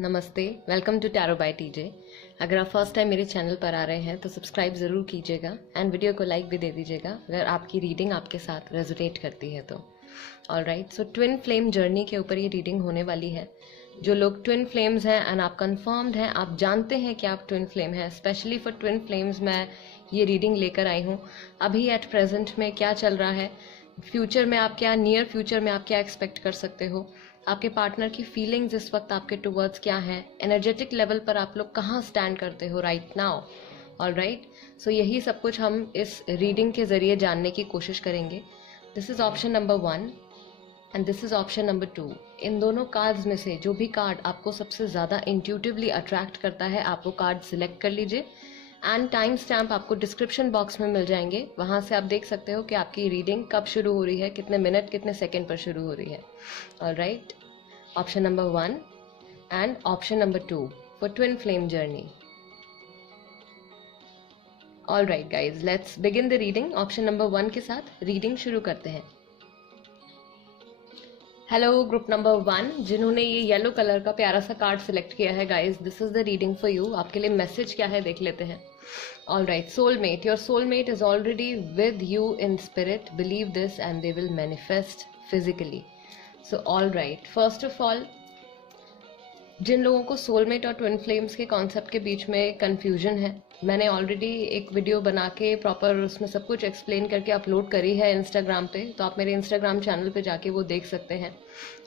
नमस्ते, welcome to tarot by TJ. अगर आप फर्स्ट टाइम मेरे चैनल पर आ रहे हैं तो सब्सक्राइब ज़रूर कीजिएगा एंड वीडियो को लाइक भी दे दीजिएगा अगर आपकी रीडिंग आपके साथ रेजोनेट करती है तो। ऑलराइट, सो ट्विन फ्लेम जर्नी के ऊपर ये रीडिंग होने वाली है। जो लोग ट्विन फ्लेम्स हैं एंड आप कंफर्म्ड हैं, आप जानते हैं कि आप ट्विन फ्लेम हैं, स्पेशली फॉर ट्विन फ्लेम्स मैं ये रीडिंग लेकर आई हूँ। अभी एट प्रेजेंट में क्या चल रहा है, फ्यूचर में आप क्या, नियर फ्यूचर में आप क्या एक्सपेक्ट कर सकते हो, आपके पार्टनर की फीलिंग्स इस वक्त आपके टुवर्ड्स क्या हैं, एनर्जेटिक लेवल पर आप लोग कहाँ स्टैंड करते हो राइट नाउ। ऑलराइट, सो यही सब कुछ हम इस रीडिंग के ज़रिए जानने की कोशिश करेंगे। This is option number 1 and this is option number 2। इन दोनों कार्ड्स में से जो भी कार्ड आपको सबसे ज़्यादा इंट्यूटिवली अट्रैक्ट करता है, आप वो कार्ड सिलेक्ट कर लीजिए एंड टाइम स्टैम्प आपको डिस्क्रिप्शन बॉक्स में मिल जाएंगे। वहाँ से आप देख सकते हो कि आपकी रीडिंग कब शुरू हो रही है, कितने मिनट कितने सेकंड पर शुरू हो रही है। Alright, option number 1 and option number 2 for twin flame journey. Alright guys, let's begin the reading. Option number 1 के साथ रीडिंग शुरू करते हैं। हेलो ग्रुप नंबर 1, जिन्होंने ये येलो कलर का प्यारा सा कार्ड सिलेक्ट किया है, guys this is the reading for you. आपके लिए मैसेज क्या है देख लेते हैं। Alright, soulmate, your soulmate is already with you in spirit, believe this and they will manifest physically. So alright, first of all, जिन लोगों को सोलमेट और ट्विन फ्लेम्स के कॉन्सेप्ट के बीच में कंफ्यूजन है, मैंने ऑलरेडी एक वीडियो बना के प्रॉपर उसमें सब कुछ एक्सप्लेन करके अपलोड करी है इंस्टाग्राम पे, तो आप मेरे इंस्टाग्राम चैनल पे जाके वो देख सकते हैं।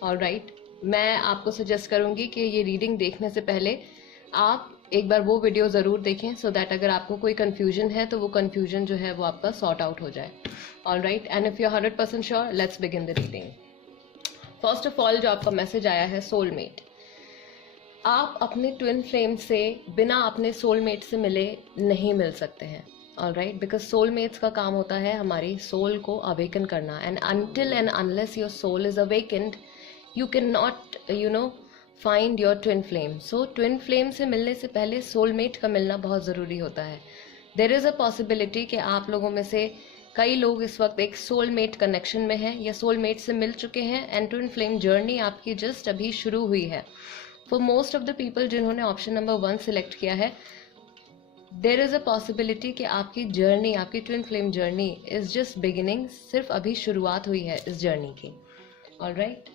ऑलराइट, मैं आपको सजेस्ट करूँगी कि ये रीडिंग देखने से पहले आप एक बार वो वीडियो ज़रूर देखें, सो दैट अगर आपको कोई कन्फ्यूजन है तो वो कन्फ्यूजन जो है वो आपका सॉर्ट आउट हो जाए। Alright, and if you are 100% sure, let's begin the reading. First of all, जो आपका मैसेज आया है सोलमेट, आप अपने ट्विन फ्लेम से बिना अपने सोलमेट से मिले नहीं मिल सकते हैं। ऑलराइट, बिकॉज सोलमेट्स का काम होता है हमारी सोल को अवेकन करना, and until and unless your soul is awakened you can not find your twin flame. So twin flame से मिलने से पहले सोलमेट का मिलना बहुत ज़रूरी होता है। देर इज़ अ पॉसिबिलिटी कि आप लोगों में से कई लोग इस वक्त एक सोलमेट कनेक्शन में हैं या सोलमेट से मिल चुके हैं, एंड ट्विन फ्लेम जर्नी आपकी जस्ट अभी शुरू हुई है। For most of the people जिन्होंने ऑप्शन नंबर 1 सिलेक्ट किया है, देर इज़ अ पॉसिबिलिटी कि आपकी जर्नी, आपकी twin flame journey is just beginning, सिर्फ अभी शुरुआत हुई है इस जर्नी की। ऑलराइट,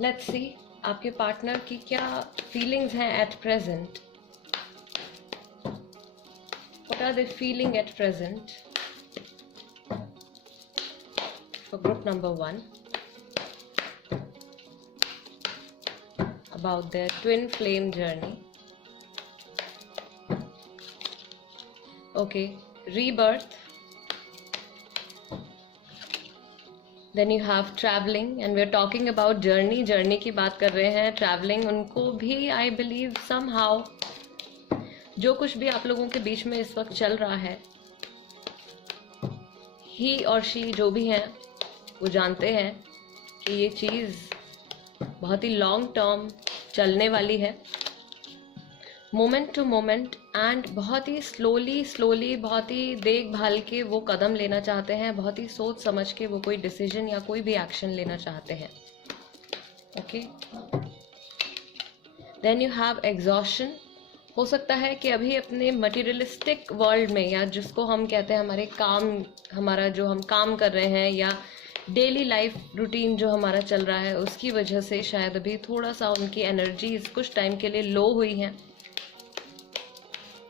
लेट्स सी आपके पार्टनर की क्या फीलिंग्स हैं at present. What are they feeling at present for group number 1 about their twin flame journey. Okay, rebirth. Then you have traveling, and we're talking about journey की बात कर रहे हैं। traveling उनको भी I believe somehow, जो कुछ भी आप लोगों के बीच में इस वक्त चल रहा है, he और she जो भी हैं वो जानते हैं कि ये चीज़ बहुत ही लॉन्ग टर्म चलने वाली है, मोमेंट टू मोमेंट, एंड बहुत ही स्लोली बहुत ही देखभाल के वो कदम लेना चाहते हैं, बहुत ही सोच समझ के वो कोई डिसीजन या कोई भी एक्शन लेना चाहते हैं। Okay, then you have exhaustion. हो सकता है कि अभी अपने मटेरियलिस्टिक वर्ल्ड में, या जिसको हम कहते हैं हमारे काम, हमारा जो हम काम कर रहे हैं या डेली लाइफ रूटीन जो हमारा चल रहा है, उसकी वजह से शायद अभी थोड़ा सा उनकी एनर्जीज कुछ टाइम के लिए लो हुई हैं,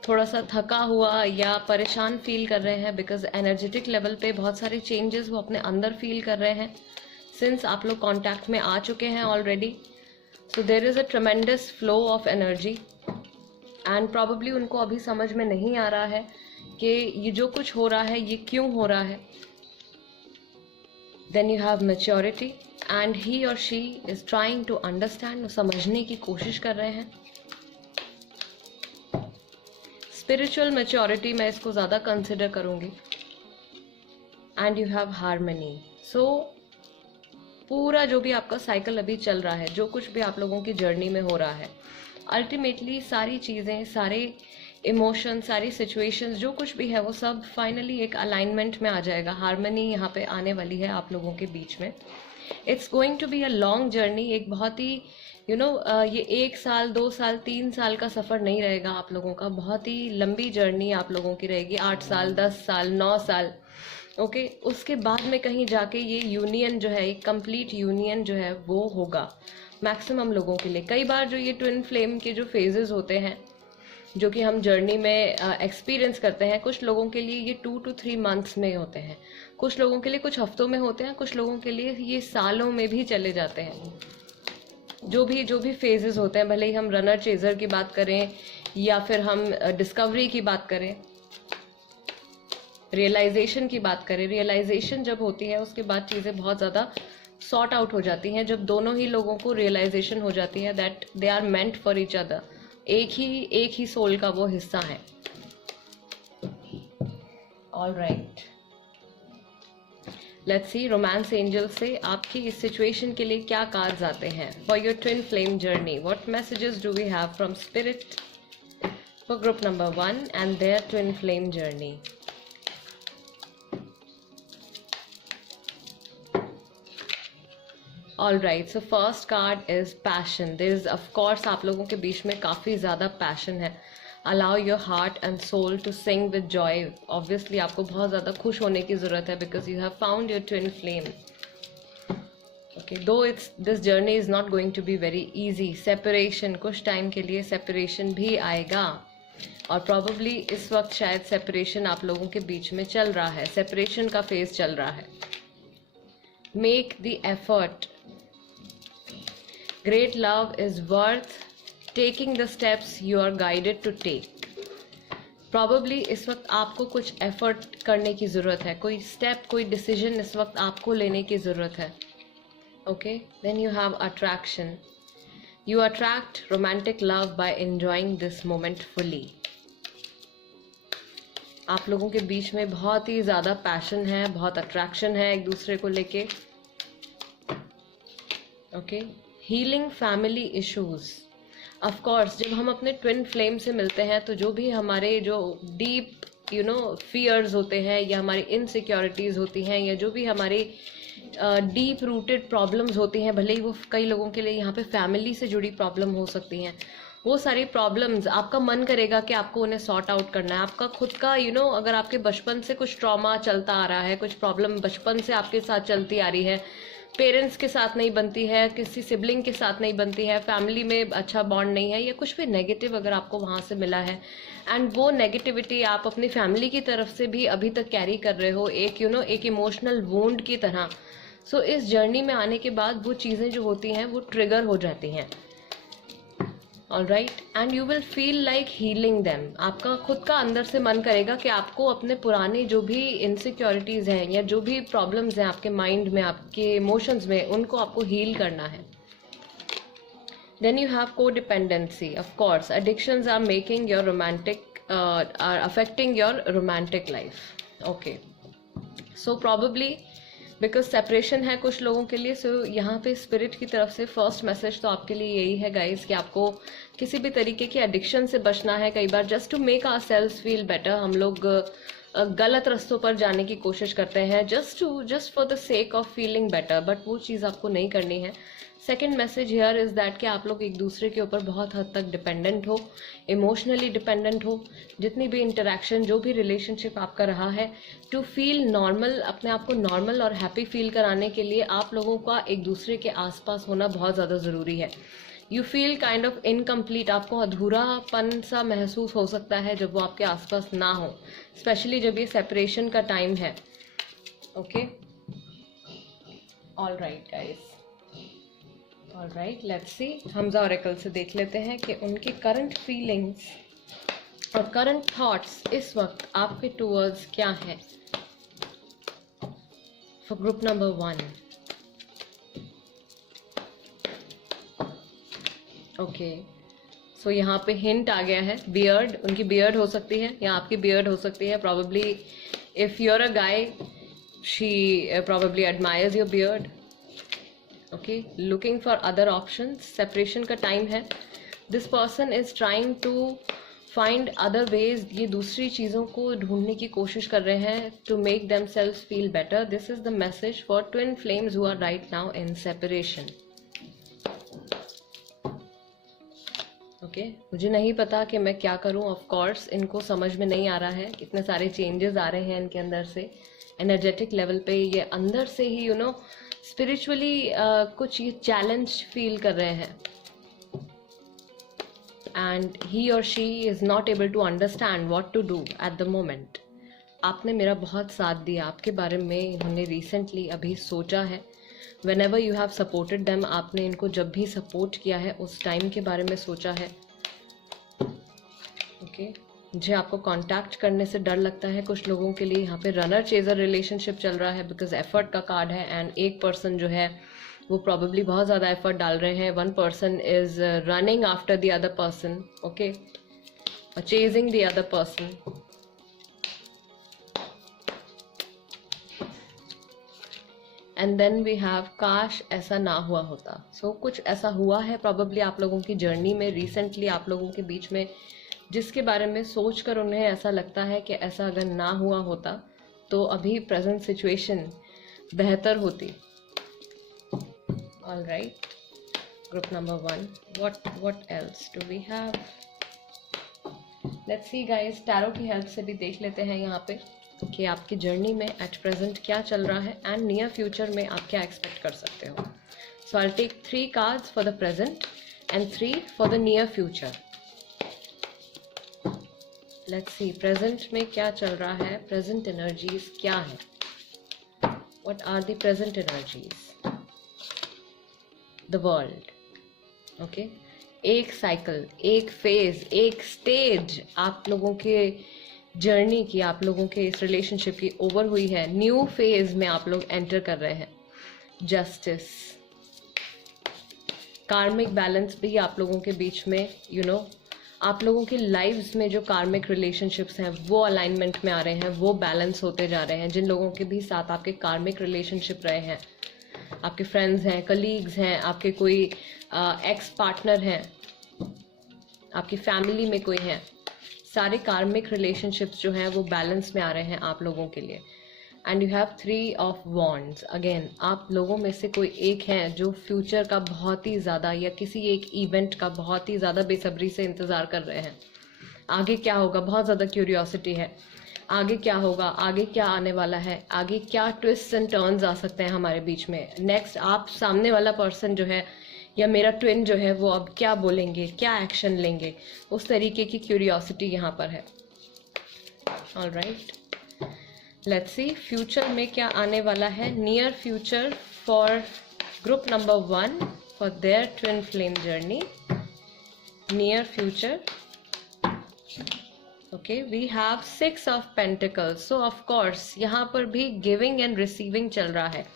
थोड़ा सा थका हुआ या परेशान फील कर रहे हैं, बिकॉज एनर्जेटिक लेवल पे बहुत सारे चेंजेस वो अपने अंदर फील कर रहे हैं सिंस आप लोग कांटेक्ट में आ चुके हैं already. So there is a tremendous flow of energy, and probably उनको अभी समझ में नहीं आ रहा है कि ये जो कुछ हो रहा है ये क्यों हो रहा है। Then you have maturity, and he or she is trying to understand, समझने की कोशिश कर रहे हैं। Spiritual maturity मैं इसको ज़्यादा कंसिडर करूँगी। And you have harmony. So पूरा जो भी आपका साइकिल अभी चल रहा है, जो कुछ भी आप लोगों की जर्नी में हो रहा है, अल्टीमेटली सारी चीज़ें, सारे इमोशन, सारी सिचुएशंस, जो कुछ भी है वो सब फाइनली एक अलाइनमेंट में आ जाएगा। हार्मनी यहाँ पे आने वाली है आप लोगों के बीच में। It's going to be a long journey, एक बहुत ही ये 1 साल 2 साल 3 साल का सफ़र नहीं रहेगा आप लोगों का, बहुत ही लंबी जर्नी आप लोगों की रहेगी, 8 साल 10 साल 9 साल। ओके, उसके बाद में कहीं जाके ये यूनियन जो है, एक कंप्लीट यूनियन जो है वो होगा मैक्सिमम लोगों के लिए। कई बार जो ये ट्विन फ्लेम के जो फेजेस होते हैं जो कि हम जर्नी में एक्सपीरियंस करते हैं, कुछ लोगों के लिए ये 2 to 3 मंथ्स में होते हैं, कुछ लोगों के लिए कुछ हफ्तों में होते हैं, कुछ लोगों के लिए ये सालों में भी चले जाते हैं। जो भी फेजेस होते हैं, भले ही हम रनर चेजर की बात करें या फिर हम डिस्कवरी की बात करें, रियलाइजेशन की बात करें, रियलाइजेशन जब होती है उसके बाद चीज़ें बहुत ज़्यादा सॉर्ट आउट हो जाती हैं, जब दोनों ही लोगों को रियलाइजेशन हो जाती है that they are meant for each other, एक ही सोल का वो हिस्सा है। All right, let's see romance angel से आपकी इस सिचुएशन के लिए क्या कार्ड्स आते हैं for your twin flame journey. What messages do we have from spirit for group number 1 and their twin flame journey. All right, so first card is passion. There is of course आप लोगों के बीच में काफ़ी ज़्यादा passion है। Allow your heart and soul to sing with joy. Obviously आपको बहुत ज़्यादा खुश होने की ज़रूरत है because you have found your twin flame. Okay, though this journey is not going to be very easy. Separation, कुछ टाइम के लिए सेपरेशन भी आएगा और प्रॉबली इस वक्त शायद सेपरेशन आप लोगों के बीच में चल रहा है, सेपरेशन का फेज चल रहा है। Make the effort. Great love is worth taking the steps you are guided to take. Probably इस वक्त आपको कुछ एफर्ट करने की ज़रूरत है, कोई स्टेप, कोई डिसीजन इस वक्त आपको लेने की ज़रूरत है। Okay, then you have attraction. You attract romantic love by enjoying this moment fully. आप लोगों के बीच में बहुत ही ज़्यादा पैशन है, बहुत अट्रैक्शन है एक दूसरे को लेके। Okay, healing family issues. Of course जब हम अपने ट्विन फ्लेम से मिलते हैं तो जो भी हमारे जो डीप फियर्स होते हैं या हमारी इनसिक्योरिटीज़ होती हैं या जो भी हमारी डीप रूटेड प्रॉब्लम्स होती हैं, भले ही वो कई लोगों के लिए यहाँ पे फैमिली से जुड़ी प्रॉब्लम हो सकती हैं, वो सारी प्रॉब्लम्स आपका मन करेगा कि आपको उन्हें सॉर्ट आउट करना है। आपका खुद का अगर आपके बचपन से कुछ ट्रॉमा चलता आ रहा है, कुछ प्रॉब्लम बचपन से आपके साथ चलती आ रही है, पेरेंट्स के साथ नहीं बनती है, किसी सिबलिंग के साथ नहीं बनती है, फैमिली में अच्छा बॉन्ड नहीं है या कुछ भी नेगेटिव अगर आपको वहाँ से मिला है एंड वो नेगेटिविटी आप अपनी फैमिली की तरफ से भी अभी तक कैरी कर रहे हो एक इमोशनल वुंड की तरह। सो इस जर्नी में आने के बाद वो चीज़ें जो होती हैं वो ट्रिगर हो जाती हैं। All right, and you will feel like healing them. आपका खुद का अंदर से मन करेगा कि आपको अपने पुराने जो भी इनसिक्योरिटीज़ हैं या जो भी प्रॉब्लम्स हैं आपके माइंड में, आपके इमोशंस में, उनको आपको हील करना है। Then you have codependency. Of course addictions are making your romantic are affecting your romantic life. Okay, so probably because separation है कुछ लोगों के लिए। सो यहाँ पे स्पिरिट की तरफ से फर्स्ट मैसेज तो आपके लिए यही है गाइस कि आपको किसी भी तरीके की एडिक्शन से बचना है। कई बार just to make ourselves feel better हम लोग गलत रास्तों पर जाने की कोशिश करते हैं just for the sake of feeling better, but वो चीज़ आपको नहीं करनी है। Second message here is that कि आप लोग एक दूसरे के ऊपर बहुत हद तक डिपेंडेंट हो, इमोशनली डिपेंडेंट हो। जितनी भी इंटरेक्शन, जो भी रिलेशनशिप आपका रहा है, टू फील नॉर्मल, अपने आप को नॉर्मल और हैप्पी फील कराने के लिए आप लोगों का एक दूसरे के आसपास होना बहुत ज़्यादा ज़रूरी है। You feel kind of incomplete, आपको अधूरापन सा महसूस हो सकता है जब वो आपके आसपास ना हो, स्पेशली जब ये सेपरेशन का टाइम है। Okay, all right guys, all right, let's C. Hamza oracle से देख लेते हैं कि उनकी करंट फीलिंग्स और करंट थॉट्स इस वक्त आपके टूवर्ड्स क्या है फॉर ग्रुप नंबर 1। ओके, सो यहाँ पे हिंट आ गया है बियर्ड। उनकी बियर्ड हो सकती है या आपकी बियर्ड हो सकती है। Probably if you are a guy, she probably admires your beard. Okay, looking for other options. Separation का टाइम है। This person is trying to find other ways, ये दूसरी चीज़ों को ढूंढने की कोशिश कर रहे हैं to make themselves feel better. This is the message for twin flames who are right now in separation. Okay मुझे नहीं पता कि मैं क्या करूं, ऑफ कोर्स इनको समझ में नहीं आ रहा है, इतने सारे चेंजेस आ रहे हैं इनके अंदर से, एनर्जेटिक लेवल पे ये अंदर से ही स्पिरिचुअली कुछ ये चैलेंज फील कर रहे हैं, एंड ही और she is not able to understand what to do at the moment. आपने मेरा बहुत साथ दिया, आपके बारे में इन्होंने रिसेंटली अभी सोचा है, whenever you have supported them, आपने इनको जब भी सपोर्ट किया है उस टाइम के बारे में सोचा है। ओके मुझे आपको कांटेक्ट करने से डर लगता है कुछ लोगों के लिए। यहाँ पे रनर चेजर रिलेशनशिप चल रहा है बिकॉज एफर्ट का कार्ड है, एंड एक पर्सन जो है वो प्रॉबेबली बहुत ज़्यादा एफर्ट डाल रहे हैं। One person is running after the other person, okay, chasing the other person. And then we have काश ऐसा ना हुआ होता। सो कुछ ऐसा हुआ है प्रॉबेबली आप लोगों की जर्नी में रिसेंटली, आप लोगों के बीच में, जिसके बारे में सोचकर उन्हें ऐसा लगता है कि ऐसा अगर ना हुआ होता तो अभी प्रेजेंट सिचुएशन बेहतर होती। All right, group number 1, what else do we have? Let's see guys, tarot की हेल्प से भी देख लेते हैं यहाँ पे कि आपकी जर्नी में एट प्रेजेंट क्या चल रहा है एंड नियर फ्यूचर में आप क्या एक्सपेक्ट कर सकते हो। So I take 3 cards for the present and 3 for the near future. Let's see present में क्या चल रहा है, प्रेजेंट एनर्जीज क्या है, what are the present energies. The world, okay, एक साइकिल, एक फेज, एक स्टेज आप लोगों के जर्नी की, आप लोगों के इस रिलेशनशिप की ओवर हुई है। न्यू फेज में आप लोग एंटर कर रहे हैं। जस्टिस, कार्मिक बैलेंस भी आप लोगों के बीच में, आप लोगों की लाइव्स में जो कार्मिक रिलेशनशिप्स हैं वो अलाइनमेंट में आ रहे हैं, वो बैलेंस होते जा रहे हैं। जिन लोगों के भी साथ आपके कार्मिक रिलेशनशिप रहे हैं, आपके फ्रेंड्स हैं, कलीग्स हैं, आपके कोई एक्स पार्टनर हैं, आपकी फैमिली में कोई है, सारे कार्मिक रिलेशनशिप्स जो हैं वो बैलेंस में आ रहे हैं आप लोगों के लिए। And you have 3 of wands. Again आप लोगों में से कोई एक है जो फ्यूचर का बहुत ही ज़्यादा या किसी एक इवेंट का बहुत ही ज़्यादा बेसब्री से इंतज़ार कर रहे हैं। आगे क्या होगा, बहुत ज़्यादा क्यूरियोसिटी है, आगे क्या होगा, आगे क्या आने वाला है, आगे क्या ट्विस्ट एंड टर्न्स आ सकते हैं हमारे बीच में। नेक्स्ट आप सामने वाला पर्सन जो है या मेरा ट्विन जो है वो अब क्या बोलेंगे, क्या एक्शन लेंगे, उस तरीके की क्यूरियोसिटी यहाँ पर है। All right, let's see future में क्या आने वाला है। Near future for group number 1 for their twin flame journey. Near future, okay, we have 6 of pentacles. So of course यहाँ पर भी गिविंग एंड रिसीविंग चल रहा है।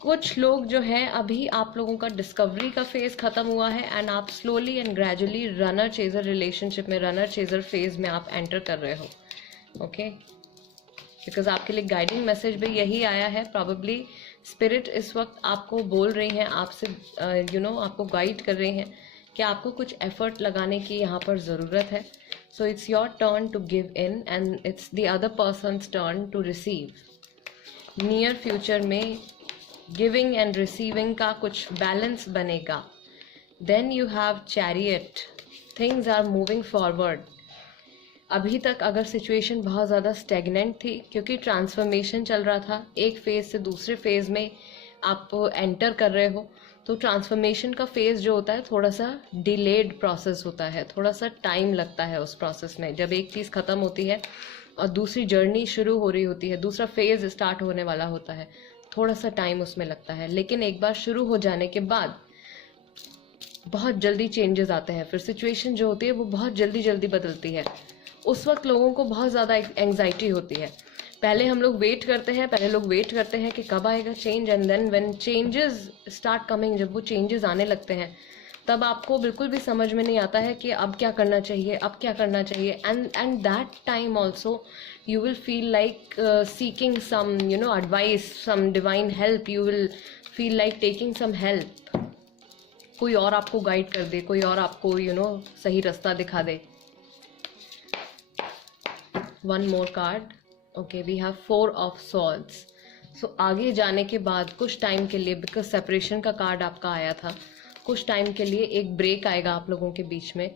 कुछ लोग जो हैं अभी आप लोगों का डिस्कवरी का फेज खत्म हुआ है एंड आप slowly and gradually runner chaser relationship में, रनर चेजर फेज में आप एंटर कर रहे हो। ओके, बिकॉज आपके लिए गाइडिंग मैसेज भी यही आया है। प्रॉबेबली स्पिरिट इस वक्त आपको बोल रही हैं, आपसे आपको गाइड कर रही हैं कि आपको कुछ एफर्ट लगाने की यहाँ पर ज़रूरत है। So it's your turn to give in and it's the other person's turn to receive. Near future में गिविंग एंड रिसीविंग का कुछ बैलेंस बनेगा। Then you have chariot, things are moving forward. अभी तक अगर सिचुएशन बहुत ज़्यादा स्टेगनेंट थी क्योंकि ट्रांसफॉर्मेशन चल रहा था, एक फेज से दूसरे फेज में आप एंटर कर रहे हो, तो ट्रांसफॉर्मेशन का फेज जो होता है थोड़ा सा डिलेड प्रोसेस होता है, थोड़ा सा टाइम लगता है उस प्रोसेस में। जब एक चीज़ ख़त्म होती है और दूसरी जर्नी शुरू हो रही होती है, दूसरा फेज स्टार्ट होने वाला होता है, थोड़ा सा टाइम उसमें लगता है। लेकिन एक बार शुरू हो जाने के बाद बहुत जल्दी चेंजेस आते हैं। फिर सिचुएशन जो होती है वो बहुत जल्दी बदलती है। उस वक्त लोगों को बहुत ज़्यादा एंग्जाइटी होती है। पहले हम लोग वेट करते हैं कि कब आएगा change, and then when changes start coming, जब वो चेंजेस आने लगते हैं तब आपको बिल्कुल भी समझ में नहीं आता है कि अब क्या करना चाहिए। And that time also you will feel like seeking some advice, some divine help. You will feel like taking some help. कोई और आपको गाइड कर दे, कोई और आपको सही रास्ता दिखा दे। One more card. Okay, we have 4 of swords. So आगे जाने के बाद कुछ टाइम के लिए, बिकॉज सेपरेशन का कार्ड आपका आया था, कुछ टाइम के लिए एक ब्रेक आएगा आप लोगों के बीच में,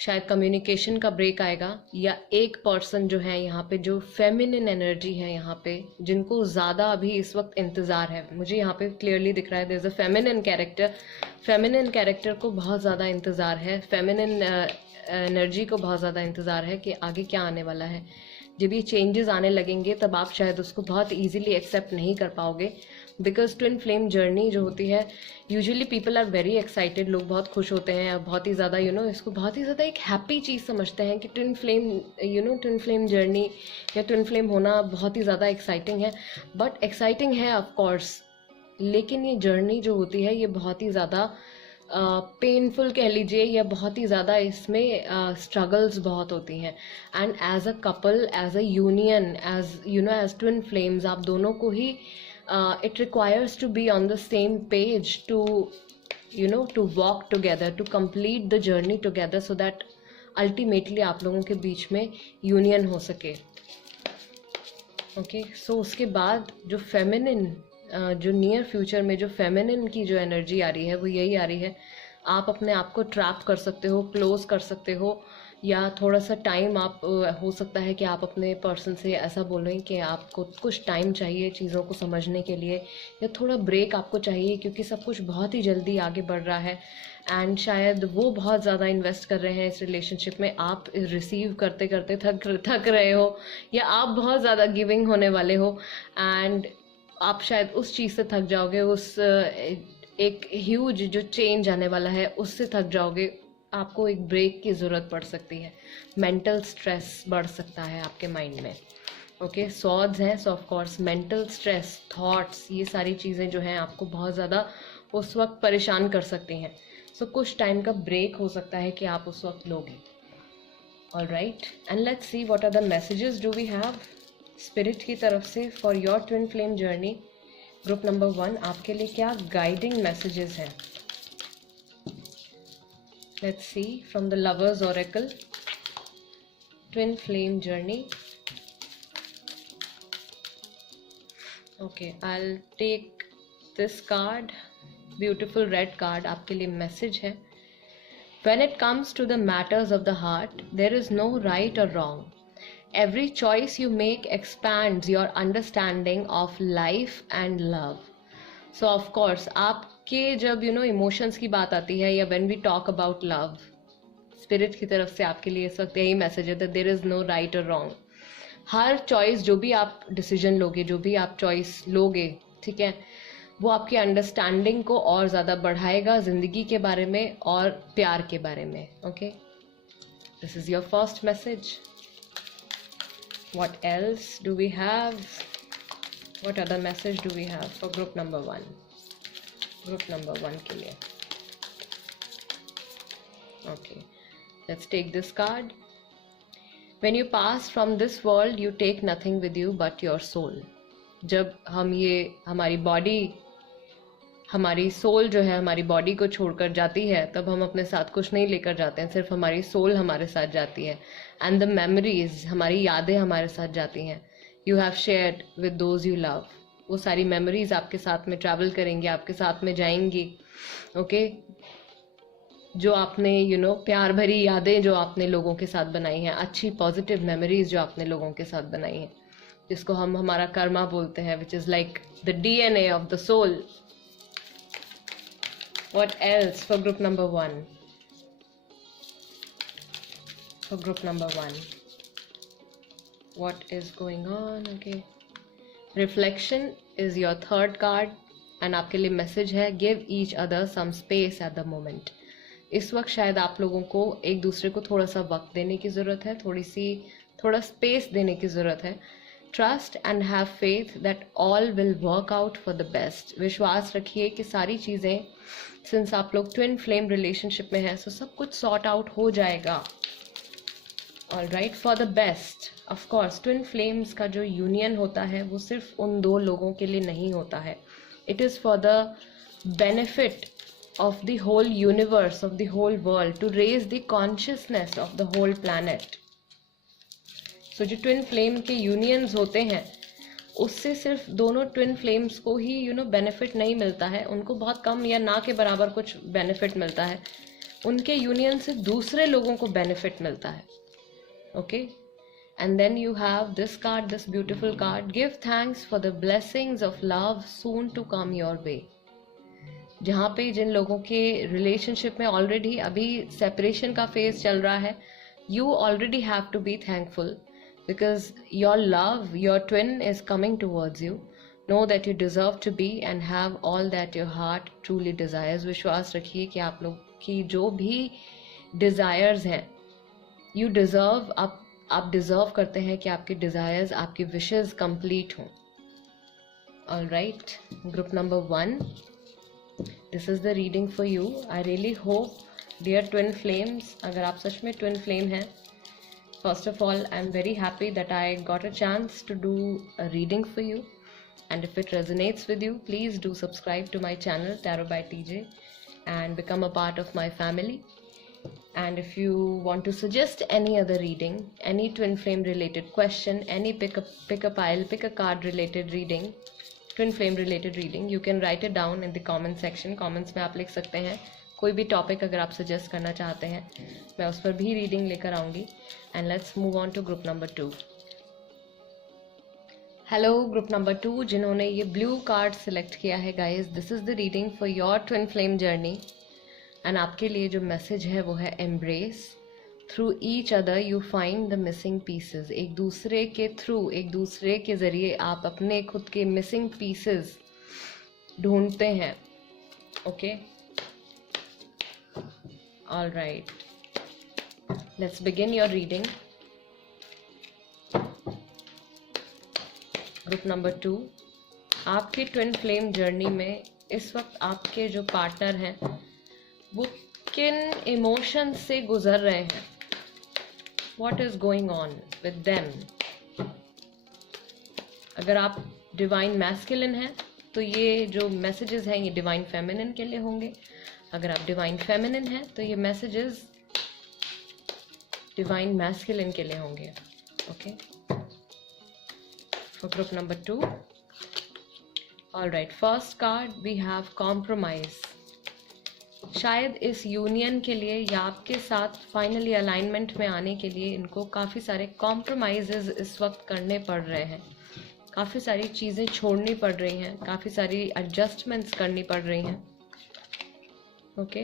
शायद कम्युनिकेशन का ब्रेक आएगा, या एक पर्सन जो है यहाँ पे जो फेमिनिन एनर्जी है यहाँ पे, जिनको ज़्यादा अभी इस वक्त इंतज़ार है, मुझे यहाँ पे क्लियरली दिख रहा है there is a feminine character को बहुत ज़्यादा इंतज़ार है, फेमिनिन एनर्जी को बहुत ज़्यादा इंतज़ार है कि आगे क्या आने वाला है। जब ये चेंजेस आने लगेंगे तब आप शायद उसको बहुत ईजिली एक्सेप्ट नहीं कर पाओगे, बिकॉज ट्विन फ्लेम जर्नी जो होती है, usually people are very excited, लोग बहुत खुश होते हैं, बहुत ही ज़्यादा इसको बहुत ही ज़्यादा एक हैप्पी चीज़ समझते हैं कि ट्विन फ्लेम जर्नी या ट्विन फ्लेम होना बहुत ही ज़्यादा एक्साइटिंग है। बट एक्साइटिंग है ऑफ कोर्स, लेकिन ये जर्नी जो होती है ये बहुत ही ज़्यादा पेनफुल कह लीजिए, या बहुत ही ज़्यादा इसमें स्ट्रगल्स बहुत होती हैं। And as a couple, as a union, as twin flames, आप दोनों को ही it requires to be on the same page to walk together, to complete the journey together, so that ultimately आप लोगों के बीच में यूनियन हो सके। ओके, सो उसके बाद जो फेमिनिन, जो नियर फ्यूचर में जो फेमिनिन की जो एनर्जी आ रही है वो यही आ रही है, आप अपने आप को ट्रैप कर सकते हो, क्लोज कर सकते हो, या थोड़ा सा टाइम आप हो सकता है कि आप अपने पर्सन से ऐसा बोल रहे हैं कि आपको कुछ टाइम चाहिए चीज़ों को समझने के लिए, या थोड़ा ब्रेक आपको चाहिए क्योंकि सब कुछ बहुत ही जल्दी आगे बढ़ रहा है, एंड शायद वो बहुत ज़्यादा इन्वेस्ट कर रहे हैं इस रिलेशनशिप में, आप रिसीव करते करते थक रहे हो, या आप बहुत ज़्यादा गिविंग होने वाले हो, एंड आप शायद उस चीज़ से थक जाओगे, उस एक ह्यूज जो चेंज आने वाला है उससे थक जाओगे, आपको एक ब्रेक की ज़रूरत पड़ सकती है, मेंटल स्ट्रेस बढ़ सकता है आपके माइंड में। ओके, सॉर्ड्स हैं, सो of course mental stress, thoughts, ये सारी चीज़ें जो हैं आपको बहुत ज़्यादा उस वक्त परेशान कर सकती हैं। सो कुछ टाइम का ब्रेक हो सकता है कि आप उस वक्त लोगे। Alright, and let's see what are the messages do we have spirit की तरफ से for your twin flame journey. Group number 1, आपके लिए क्या गाइडिंग मैसेजेस हैं? Let's see from the Lovers Oracle, Twin Flame Journey. Okay, I'll take this card, beautiful red card. आपके लिए message है. When it comes to the matters of the heart, there is no right or wrong. Every choice you make expands your understanding of life and love. So of course आपके जब emotions की बात आती है, या when we talk about love, spirit की तरफ से आपके लिए इस वक्त यही मैसेज है, देयर इज़ नो राइट और रॉन्ग। हर चॉइस, जो भी आप डिसीजन लोगे, जो भी आप चॉइस लोगे, ठीक है, वो आपकी अंडरस्टैंडिंग को और ज़्यादा बढ़ाएगा ज़िंदगी के बारे में और प्यार के बारे में। Okay, this is your first message. What else do we have? What other message do we have for group number 1? Group number 1 के लिए. Okay, let's take this card. When you pass from this world, you take nothing with you but your soul. जब हम ये हमारी soul जो है हमारी body को छोड़कर जाती है, तब हम अपने साथ कुछ नहीं लेकर जाते हैं, सिर्फ हमारी सोल हमारे साथ जाती है, एंड द मेमोरीज, हमारी यादें हमारे साथ जाती हैं। You have shared with those you love, वो सारी मेमोरीज आपके साथ में ट्रैवल करेंगी, आपके साथ में जाएंगी। ओके, जो आपने प्यार भरी यादें जो आपने लोगों के साथ बनाई हैं, अच्छी पॉजिटिव मेमोरीज जो आपने लोगों के साथ बनाई हैं, जिसको हम हमारा कर्मा बोलते हैं, which is like the DNA of the soul. What else for group number 1? For group number 1, what is going on? Okay, reflection is your third card, and आपके लिए मैसेज है, give each other some space at the moment. इस वक्त शायद आप लोगों को एक दूसरे को थोड़ा सा वक्त देने की ज़रूरत है, थोड़ा स्पेस देने की ज़रूरत है। Trust and have faith that all will work out for the best. विश्वास रखिए कि सारी चीज़ें, सिंस आप लोग ट्विन फ्लेम रिलेशनशिप में हैं, सो सब कुछ सॉर्ट आउट हो जाएगा। All right, for the best. Of course twin flames का जो यूनियन होता है वो सिर्फ उन दो लोगों के लिए नहीं होता है, it is for the benefit of the whole universe, of the whole world, to raise the consciousness of the whole planet. So जो twin flame के unions होते हैं उससे सिर्फ दोनों ट्विन फ्लेम्स को ही बेनिफिट नहीं मिलता है, उनको बहुत कम या ना के बराबर कुछ बेनिफिट मिलता है, उनके यूनियन से दूसरे लोगों को बेनिफिट मिलता है. Okay, and then you have this card, this beautiful card, give thanks for the blessings of love soon to come your way. जहाँ पे जिन लोगों के रिलेशनशिप में ऑलरेडी अभी सेपरेशन का फेज चल रहा है, you already have to be thankful because your love, your twin is coming towards you. Know that you deserve to be and have all that your heart truly desires. विश्वास रखिए कि आप लोग की जो भी desires हैं, you deserve, आप डिजर्व करते हैं कि आपके डिजायर्स, आपकी विशेस कंप्लीट हों. Alright, group number 1, this is the reading for you. I really hope dear twin flames, अगर आप सच में ट्विन फ्लेम हैं, first of all I am very happy that I got a chance to do a reading for you, and if it resonates with you, please do subscribe to my channel Tarot by TJ and become a part of my family. And if you want to suggest any other reading, any twin flame related question, any pick a pile, pick a card related reading, twin flame related reading, you can write it down in the comment section. Comments में आप लिख सकते हैं कोई भी topic अगर आप suggest करना चाहते हैं, मैं उस पर भी रीडिंग लेकर आऊँगी. And let's move on to group number 2. Hello group number 2, जिन्होंने ये ब्लू कार्ड सिलेक्ट किया है guys, this is the reading for your twin flame journey. And आपके लिए जो मैसेज है वो है embrace. Through each other you find the missing pieces. एक दूसरे के थ्रू, एक दूसरे के ज़रिए आप अपने खुद के मिसिंग पीसेस ढूंढते हैं. Okay, all right, let's begin your reading. Group number 2, आपके ट्विन फ्लेम जर्नी में इस वक्त आपके जो पार्टनर हैं वो किन इमोशंस से गुजर रहे हैं, what is going on with them. अगर आप डिवाइन मैस्कुलिन हैं तो ये जो मैसेजेस हैं ये डिवाइन फेमिनिन के लिए होंगे. अगर आप डिवाइन फेमिनिन हैं तो ये मैसेजेस डिवाइन मैस्कुलिन के लिए होंगे. Okay, for group number 2, all right, first card we have compromise. शायद इस यूनियन के लिए या आपके साथ फाइनली अलाइनमेंट में आने के लिए इनको काफ़ी सारे कॉम्प्रोमाइजेज इस वक्त करने पड़ रहे हैं, काफ़ी सारी चीज़ें छोड़नी पड़ रही हैं, काफ़ी सारी एडजस्टमेंट्स करनी पड़ रही हैं. ओके,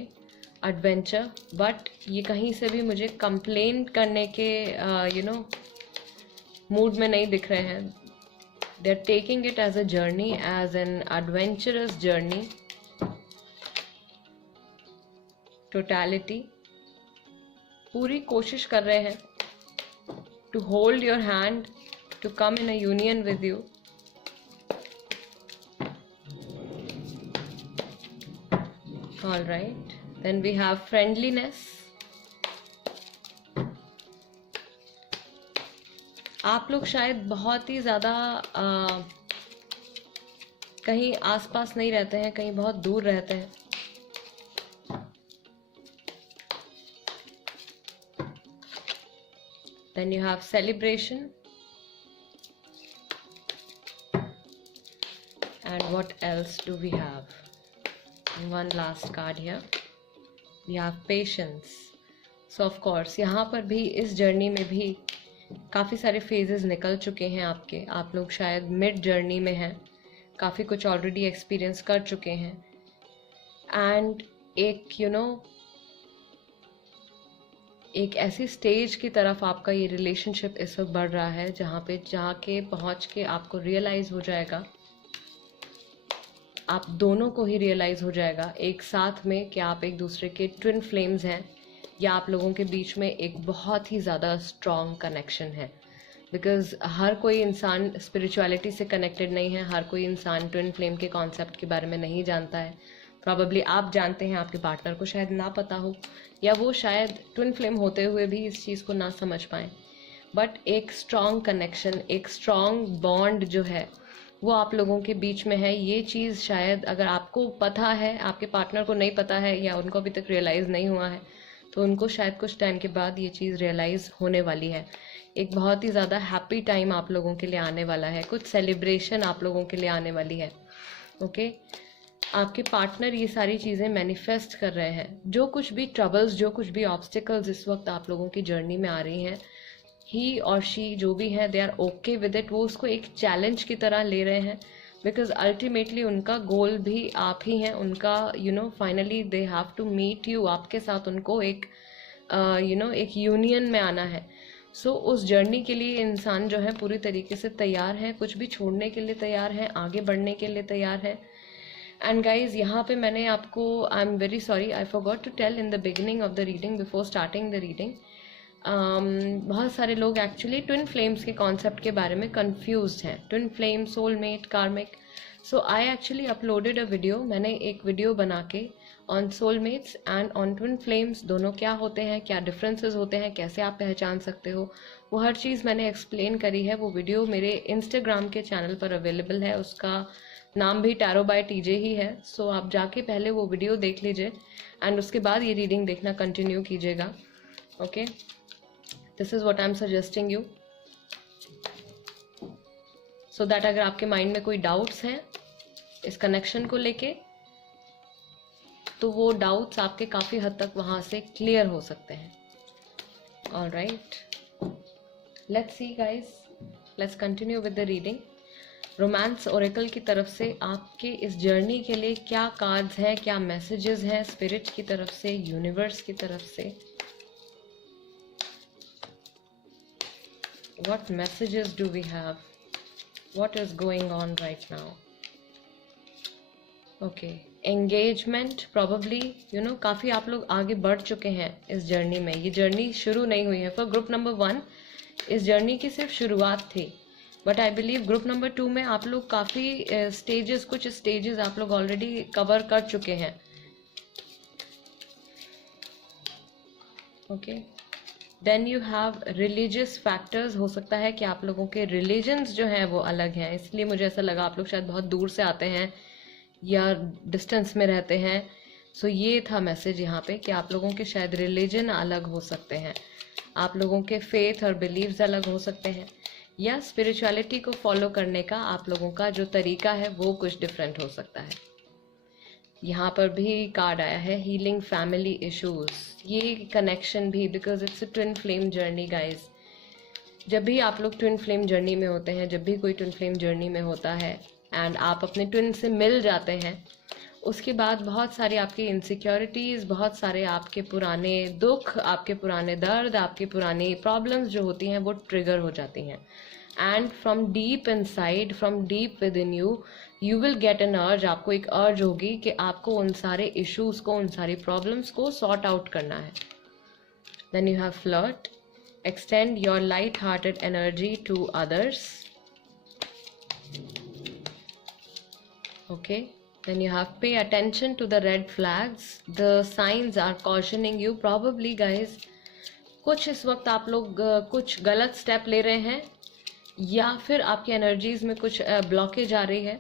एडवेंचर, बट ये कहीं से भी मुझे कंप्लेन करने के मूड में नहीं दिख रहे हैं. They are taking it as a journey, as an adventurous journey. Totality, पूरी कोशिश कर रहे हैं to hold your hand, to come in a union with you. All right, then we have friendliness. आप लोग शायद बहुत ही ज़्यादा कहीं आसपास नहीं रहते हैं, कहीं बहुत दूर रहते हैं. Then you have celebration, and what else do we have? One last card here. We have patience. So of course यहाँ पर भी इस जर्नी में भी काफ़ी सारे फेजेस निकल चुके हैं आपके. आप लोग शायद मिड जर्नी में हैं, काफ़ी कुछ ऑलरेडी एक्सपीरियंस कर चुके हैं. एंड एक एक ऐसी स्टेज की तरफ आपका ये रिलेशनशिप इस वक्त बढ़ रहा है जहाँ पे जाके पहुँच के आपको रियलाइज़ हो जाएगा, आप दोनों को ही रियलाइज़ हो जाएगा एक साथ में कि आप एक दूसरे के ट्विन फ्लेम्स हैं, या आप लोगों के बीच में एक बहुत ही ज़्यादा स्ट्रॉन्ग कनेक्शन है. बिकॉज़ हर कोई इंसान स्पिरिचुअलिटी से कनेक्टेड नहीं है, हर कोई इंसान ट्विन फ्लेम के कॉन्सेप्ट के बारे में नहीं जानता है. प्रॉबेबली आप जानते हैं, आपके पार्टनर को शायद ना पता हो, या वो शायद ट्विन फ्लेम होते हुए भी इस चीज़ को ना समझ पाएँ. बट एक स्ट्रॉन्ग कनेक्शन, एक स्ट्रॉन्ग बॉन्ड जो है वो आप लोगों के बीच में है. ये चीज़ शायद अगर आपको पता है, आपके पार्टनर को नहीं पता है, या उनको अभी तक रियलाइज़ नहीं हुआ है, तो उनको शायद कुछ टाइम के बाद ये चीज़ रियलाइज़ होने वाली है एक बहुत ही ज़्यादा हैप्पी टाइम आप लोगों के लिए आने वाला है, कुछ सेलिब्रेशन आप लोगों के लिए आने वाली है। ओके, आपके पार्टनर ये सारी चीज़ें मैनिफेस्ट कर रहे हैं। जो कुछ भी ट्रबल्स, जो कुछ भी ऑब्स्टिकल्स इस वक्त आप लोगों की जर्नी में आ रही हैं, ही और शी जो भी है, they are okay with it. वो उसको एक चैलेंज की तरह ले रहे हैं, बिकॉज अल्टीमेटली उनका गोल भी आप ही हैं। उनका finally they have to meet you, आपके साथ उनको एक एक यूनियन में आना है। सो उस जर्नी के लिए इंसान जो है पूरी तरीके से तैयार है, कुछ भी छोड़ने के लिए तैयार है, आगे बढ़ने के लिए तैयार है। एंड गाइज, यहाँ पे मैंने आपको, I am very sorry, I forgot to tell in the beginning of the reading, before starting the reading, बहुत सारे लोग एक्चुअली ट्विन फ्लेम्स के कॉन्सेप्ट के बारे में कंफ्यूज्ड हैं। Twin flame, soulmate, karmic. So I actually uploaded a video, मैंने एक वीडियो बना के on soulmates and on twin flames, दोनों क्या होते हैं, क्या डिफरेंसेस होते हैं, कैसे आप पहचान सकते हो, वो हर चीज़ मैंने एक्सप्लेन करी है। वो वीडियो मेरे इंस्टाग्राम के चैनल पर अवेलेबल है, उसका नाम भी टैरो बाय टीजे ही है। सो आप जाके पहले वो वीडियो देख लीजिए एंड उसके बाद ये रीडिंग देखना कंटिन्यू कीजिएगा। Okay, this is what I am suggesting you, so that अगर आपके माइंड में कोई डाउट्स हैं इस कनेक्शन को लेके, तो वो डाउट्स आपके काफ़ी हद तक वहाँ से क्लियर हो सकते हैं। All right, let's see guys, let's continue with the reading. Romance Oracle की तरफ से आपके इस जर्नी के लिए क्या कार्ड्स हैं, क्या मैसेजेस हैं स्पिरिट की तरफ से, यूनिवर्स की तरफ से। What messages do we have? What is going on right now? Okay, engagement probably, काफ़ी आप लोग आगे बढ़ चुके हैं इस जर्नी में। ये जर्नी शुरू नहीं हुई है। फॉर ग्रुप नंबर 1 इस जर्नी की सिर्फ शुरुआत थी, but I believe group number 2 में आप लोग काफ़ी कुछ स्टेजेस आप लोग ऑलरेडी कवर कर चुके हैं। Okay, then you have religious factors. हो सकता है कि आप लोगों के रिलीजन्स जो हैं वो अलग हैं, इसलिए मुझे ऐसा लगा आप लोग शायद बहुत दूर से आते हैं या डिस्टेंस में रहते हैं। सो ये था मैसेज यहाँ पे कि आप लोगों के शायद रिलीजन अलग हो सकते हैं, आप लोगों के फेथ और बिलीव्स अलग हो सकते हैं, या स्पिरिचुअलिटी को फॉलो करने का आप लोगों का जो तरीका है वो कुछ डिफरेंट हो सकता है। यहाँ पर भी कार्ड आया है हीलिंग फैमिली इश्यूज। ये कनेक्शन भी, because it's a twin flame journey guys. जब भी आप लोग ट्विन फ्लेम जर्नी में होते हैं, जब भी कोई ट्विन फ्लेम जर्नी में होता है एंड आप अपने ट्विन से मिल जाते हैं, उसके बाद बहुत सारी आपकी इनसिक्योरिटीज़, बहुत सारे आपके पुराने दुख, आपके पुराने दर्द, आपकी पुरानी प्रॉब्लम्स जो होती हैं वो ट्रिगर हो जाती हैं। And from deep inside, from deep with in you will get an अर्ज, आपको एक अर्ज होगी कि आपको उन सारे इश्यूज़ को, उन सारी प्रॉब्लम्स को सॉर्ट आउट करना है। Then you have flirt, extend your light hearted energy to others. Okay, then you have pay attention to the red flags. The signs are cautioning you. Probably guys, कुछ इस वक्त आप लोग कुछ गलत स्टेप ले रहे हैं, या फिर आपकी एनर्जीज में कुछ ब्लॉकेज आ रही है,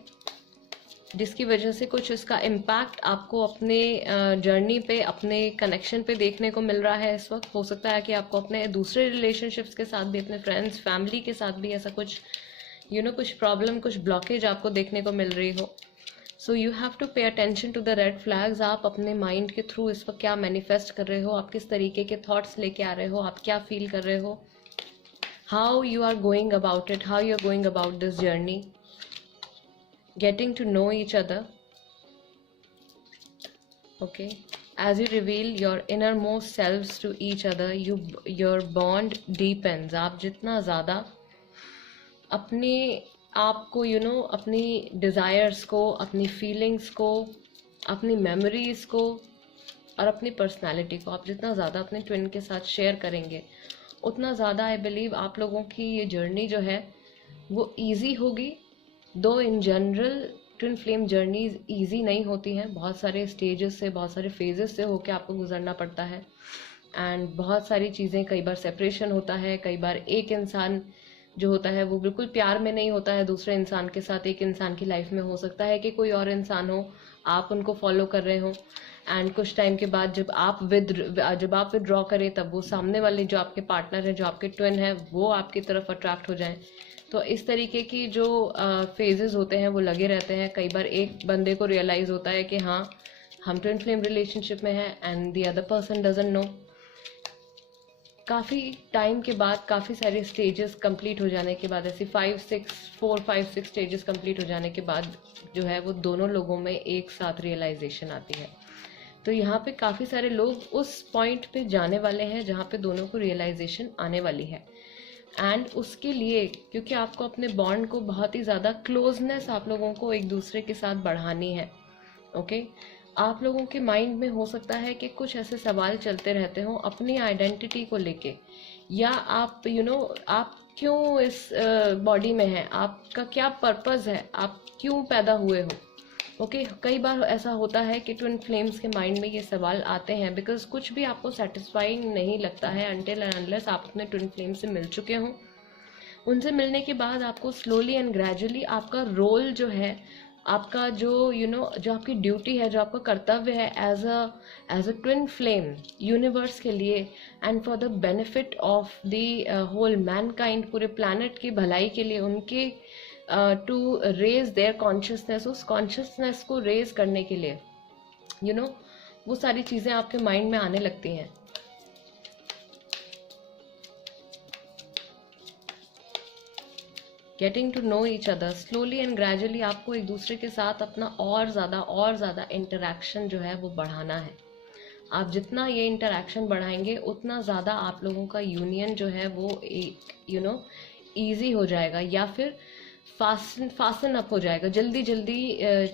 जिसकी वजह से कुछ इसका इम्पैक्ट आपको अपने जर्नी पे, अपने कनेक्शन पे देखने को मिल रहा है इस वक्त। हो सकता है कि आपको अपने दूसरे रिलेशनशिप्स के साथ भी, अपने फ्रेंड्स, फैमिली के साथ भी ऐसा कुछ कुछ प्रॉब्लम, कुछ ब्लॉकेज आपको देखने को मिल रही हो। So you have to pay attention to the red flags. आप अपने माइंड के थ्रू इस वक्त क्या मैनिफेस्ट कर रहे हो, आप किस तरीके के थॉट्स लेके आ रहे हो, आप क्या फील कर रहे हो, how you are going about it, how you are going about this journey, getting to know each other. Okay, as you reveal your innermost selves to each other, your bond deepens. आप जितना ज़्यादा अपने आपको अपनी desires को, अपनी feelings को, अपनी मेमोरीज़ को और अपनी पर्सनालिटी को आप जितना ज़्यादा अपने ट्विन के साथ शेयर करेंगे, उतना ज़्यादा आई बिलीव आप लोगों की ये जर्नी जो है वो ईजी होगी। दो in general twin flame journeys easy नहीं होती हैं, बहुत सारे स्टेजेस से, बहुत सारे फेजेस से होकर आपको गुजरना पड़ता है। एंड बहुत सारी चीज़ें, कई बार सेपरेशन होता है, कई बार एक इंसान जो होता है वो बिल्कुल प्यार में नहीं होता है दूसरे इंसान के साथ। एक इंसान की लाइफ में हो सकता है कि कोई और इंसान हो, आप उनको फॉलो कर रहे हो, एंड कुछ टाइम के बाद जब आप विदड्रॉ करें तब वो सामने वाले जो आपके पार्टनर है, जो आपके ट्विन है, वो आपकी तरफ अट्रैक्ट हो जाएं। तो इस तरीके की जो फेजेस होते हैं वो लगे रहते हैं। कई बार एक बंदे को रियलाइज़ होता है कि हाँ हम ट्विन फ्लेम रिलेशनशिप में हैं and the other person doesn't know. काफ़ी टाइम के बाद, काफ़ी सारे स्टेजेस कंप्लीट हो जाने के बाद, ऐसे 4-5-6 स्टेजेस कंप्लीट हो जाने के बाद जो है वो दोनों लोगों में एक साथ रियलाइजेशन आती है। तो यहाँ पे काफ़ी सारे लोग उस पॉइंट पे जाने वाले हैं जहाँ पे दोनों को रियलाइजेशन आने वाली है। एंड उसके लिए क्योंकि आपको अपने बॉन्ड को बहुत ही ज़्यादा क्लोजनेस आप लोगों को एक दूसरे के साथ बढ़ानी है। ओके, आप लोगों के माइंड में हो सकता है कि कुछ ऐसे सवाल चलते रहते हो अपनी आइडेंटिटी को लेके, या आप आप क्यों इस बॉडी में हैं, आपका क्या पर्पस है, आप क्यों पैदा हुए हो। ओके, कई बार ऐसा होता है कि ट्विन फ्लेम्स के माइंड में ये सवाल आते हैं बिकॉज कुछ भी आपको सेटिस्फाइंग नहीं लगता है अनटिल एंड अनलेस आप अपने ट्विन फ्लेम से मिल चुके हो। उनसे मिलने के बाद आपको स्लोली एंड ग्रेजुअली आपका रोल जो है, आपका जो जो आपकी ड्यूटी है, जो आपका कर्तव्य है as a twin flame universe के लिए and for the benefit of the whole mankind, पूरे प्लैनेट की भलाई के लिए, उनके टू रेज देयर कॉन्शियसनेस, उस कॉन्शियसनेस को रेज करने के लिए वो सारी चीज़ें आपके माइंड में आने लगती हैं। Getting to know each other slowly and gradually, आपको एक दूसरे के साथ अपना और ज़्यादा इंटरेक्शन जो है वो बढ़ाना है। आप जितना ये इंटरेक्शन बढ़ाएंगे उतना ज़्यादा आप लोगों का यूनियन जो है वो ईजी हो जाएगा, या फिर फासन अप हो जाएगा। जल्दी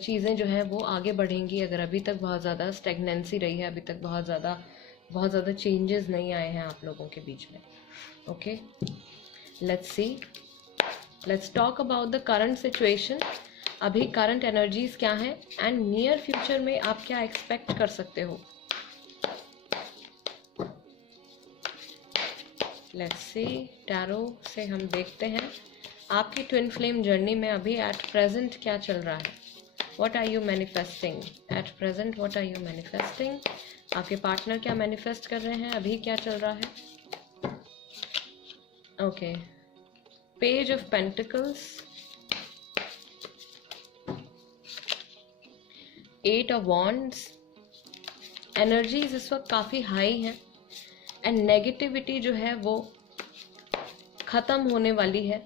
चीज़ें जो हैं वो आगे बढ़ेंगी। अगर अभी तक बहुत ज़्यादा स्टेगनेंसी रही है, अभी तक बहुत ज़्यादा चेंजेस नहीं आए हैं आप लोगों के बीच में। Okay, let's talk about the current situation. अभी करंट एनर्जीज क्या हैं एंड नियर फ्यूचर में आप क्या एक्सपेक्ट कर सकते हो। लेट्स सी, टैरो से हम देखते हैं आपकी ट्विन फ्लेम जर्नी में अभी एट प्रेजेंट क्या चल रहा है। What are you manifesting at present, what are you manifesting. आपके पार्टनर क्या मैनिफेस्ट कर रहे हैं, अभी क्या चल रहा है। Okay, page of pentacles, 8 of wands. Energies इस वक्त काफ़ी हाई हैं एंड नेगेटिविटी जो है वो ख़त्म होने वाली है,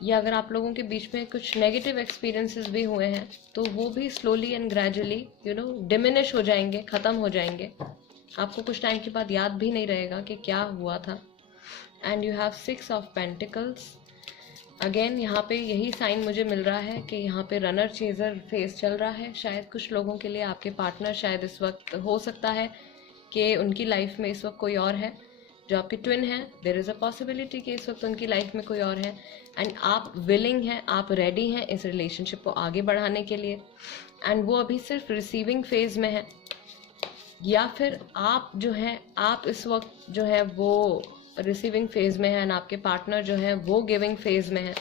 या अगर आप लोगों के बीच में कुछ नेगेटिव एक्सपीरियंसेस भी हुए हैं तो वो भी स्लोली एंड ग्रेजुअली डिमिनिश हो जाएंगे, ख़त्म हो जाएंगे। आपको कुछ टाइम के बाद याद भी नहीं रहेगा कि क्या हुआ था। And you have 6 of pentacles. Again यहाँ पे यही साइन मुझे मिल रहा है कि यहाँ पे रनर चेजर फेस चल रहा है। शायद कुछ लोगों के लिए आपके पार्टनर शायद इस वक्त, हो सकता है कि उनकी लाइफ में इस वक्त कोई और है जो आपके ट्विन है। देयर इज़ अ पॉसिबिलिटी कि इस वक्त उनकी लाइफ में कोई और है एंड आप विलिंग हैं, आप रेडी हैं इस रिलेशनशिप को आगे बढ़ाने के लिए, एंड वो अभी सिर्फ रिसीविंग फेज में है, या फिर आप जो हैं आप इस वक्त जो है वो रिसीविंग फेज में है एंड आपके पार्टनर जो है वो गिविंग फेज में है।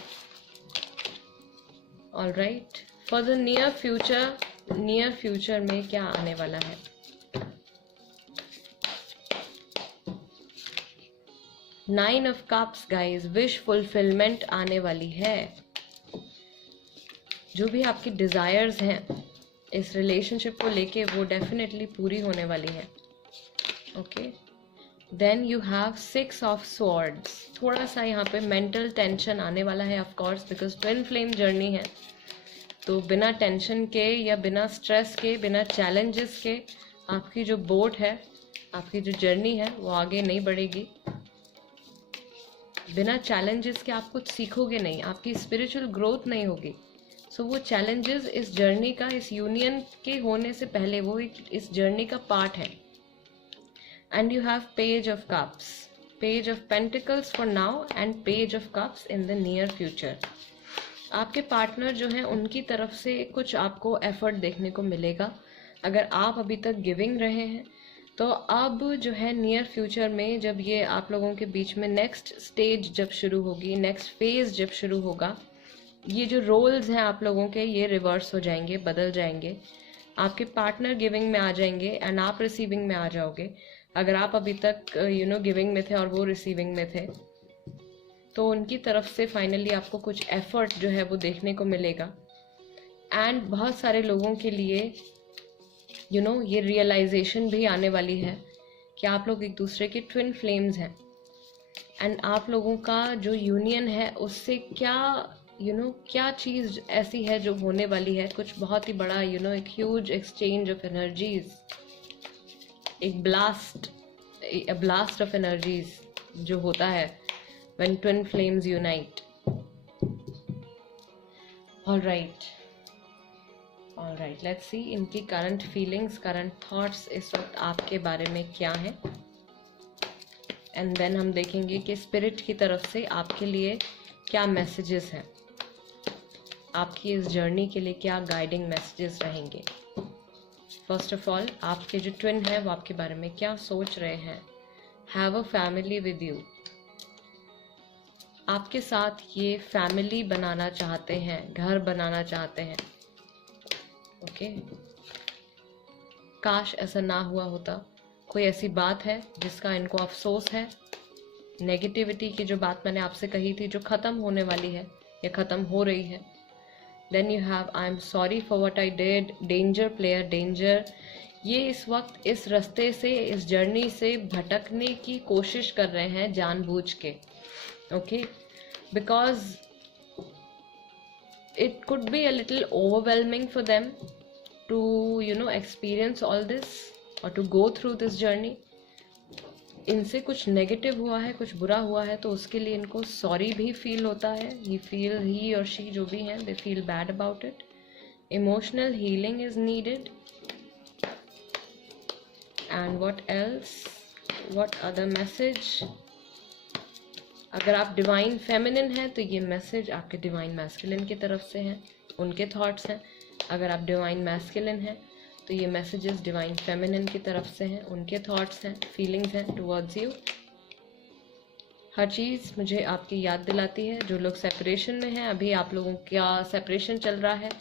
Alright, for the near future में क्या आने वाला है। Nine of cups guys, wish fulfilment आने वाली है। जो भी आपकी डिजायर्स हैं इस रिलेशनशिप को लेके वो डेफिनेटली पूरी होने वाली है। Okay, then you have 6 of swords. थोड़ा सा यहाँ पे मेंटल टेंशन आने वाला है of course, because twin flame journey है तो बिना टेंशन के या बिना स्ट्रेस के, बिना चैलेंजेस के आपकी जो बोट है, आपकी जो जर्नी है वो आगे नहीं बढ़ेगी। बिना चैलेंजेस के आप कुछ सीखोगे नहीं, आपकी स्पिरिचुअल ग्रोथ नहीं होगी। सो वो चैलेंजेस इस जर्नी का, इस यूनियन के होने से पहले वो इस जर्नी का पार्ट है। And you have page of cups, page of pentacles for now and page of cups in the near future. आपके पार्टनर जो हैं उनकी तरफ से कुछ आपको एफर्ट देखने को मिलेगा। अगर आप अभी तक गिविंग रहे हैं तो अब जो है नियर फ्यूचर में जब ये आप लोगों के बीच में नेक्स्ट स्टेज जब शुरू होगी, नेक्स्ट फेज जब शुरू होगा, ये जो रोल्स हैं आप लोगों के ये रिवर्स हो जाएंगे, बदल जाएंगे। आपके पार्टनर गिविंग में आ जाएंगे एंड आप रिसीविंग में आ जाओगे। अगर आप अभी तक गिविंग में थे और वो रिसीविंग में थे, तो उनकी तरफ से फाइनली आपको कुछ एफर्ट जो है वो देखने को मिलेगा। एंड बहुत सारे लोगों के लिए ये रियलाइजेशन भी आने वाली है कि आप लोग एक दूसरे के ट्विन फ्लेम्स हैं एंड आप लोगों का जो यूनियन है उससे क्या क्या चीज़ ऐसी है जो होने वाली है, कुछ बहुत ही बड़ा एक ह्यूज एक्सचेंज ऑफ एनर्जीज, एक ब्लास्ट ऑफ एनर्जीज जो होता है when twin flames unite. All right, let's सी इनकी करंट फीलिंग्स, करंट थॉट्स इस वक्त आपके बारे में क्या है, एंड देन हम देखेंगे कि स्पिरिट की तरफ से आपके लिए क्या मैसेजेस हैं, आपकी इस जर्नी के लिए क्या गाइडिंग मैसेजेस रहेंगे। फर्स्ट ऑफ ऑल, आपके जो ट्विन है वो आपके बारे में क्या सोच रहे हैं। Have a family with you, आपके साथ ये फैमिली बनाना चाहते हैं, घर बनाना चाहते हैं। ओके, काश ऐसा ना हुआ होता। कोई ऐसी बात है जिसका इनको अफसोस है, नेगेटिविटी की जो बात मैंने आपसे कही थी जो ख़त्म होने वाली है या ख़त्म हो रही है। Then you have I am sorry for what I did, danger player, danger. ये इस वक्त इस रास्ते से, इस जर्नी से भटकने की कोशिश कर रहे हैं जानबूझ के। Okay, because it could be a little overwhelming for them to experience all this or to go through this journey. इनसे कुछ नेगेटिव हुआ है, कुछ बुरा हुआ है, तो उसके लिए इनको सॉरी भी फील होता है। ही और शी जो भी हैं, they feel bad about it. Emotional healing is needed. And what else, what other message. अगर आप डिवाइन फेमिनिन हैं तो ये मैसेज आपके डिवाइन मैस्कुलिन की तरफ से हैं, उनके थॉट्स हैं। अगर आप डिवाइन मैस्कुलिन हैं तो ये मैसेजेस डिवाइन फेमिनिन की तरफ से हैं, उनके थॉट्स हैं, फीलिंग्स हैं टुवर्ड्स यू। हर चीज़ मुझे आपकी याद दिलाती है। जो लोग सेपरेशन में हैं, अभी आप लोगों का सेपरेशन चल रहा है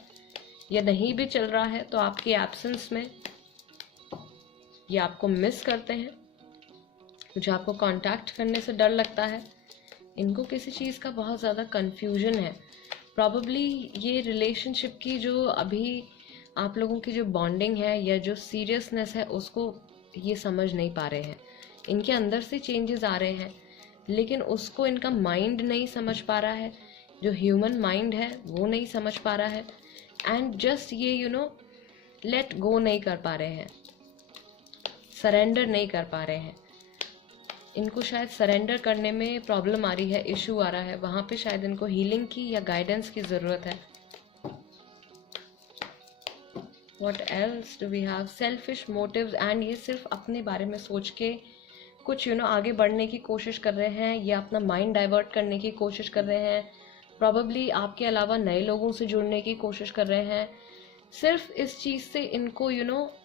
या नहीं भी चल रहा है, तो आपकी एब्सेंस में ये आपको मिस करते हैं। मुझे आपको कांटेक्ट करने से डर लगता है। इनको किसी चीज़ का बहुत ज़्यादा कन्फ्यूजन है। प्रॉबली ये रिलेशनशिप की जो अभी आप लोगों की जो बॉन्डिंग है या जो सीरियसनेस है उसको ये समझ नहीं पा रहे हैं। इनके अंदर से चेंजेस आ रहे हैं लेकिन उसको इनका माइंड नहीं समझ पा रहा है, जो ह्यूमन माइंड है वो नहीं समझ पा रहा है। एंड जस्ट ये लेट गो नहीं कर पा रहे हैं, सरेंडर नहीं कर पा रहे हैं। इनको शायद सरेंडर करने में प्रॉब्लम आ रही है, इशू आ रहा है, वहाँ पे शायद इनको हीलिंग की या गाइडेंस की ज़रूरत है। What else do we have? Selfish motives, and ये सिर्फ अपने बारे में सोच के कुछ आगे बढ़ने की कोशिश कर रहे हैं या अपना माइंड डाइवर्ट करने की कोशिश कर रहे हैं। प्रॉबली आपके अलावा नए लोगों से जुड़ने की कोशिश कर रहे हैं। सिर्फ इस चीज़ से इनको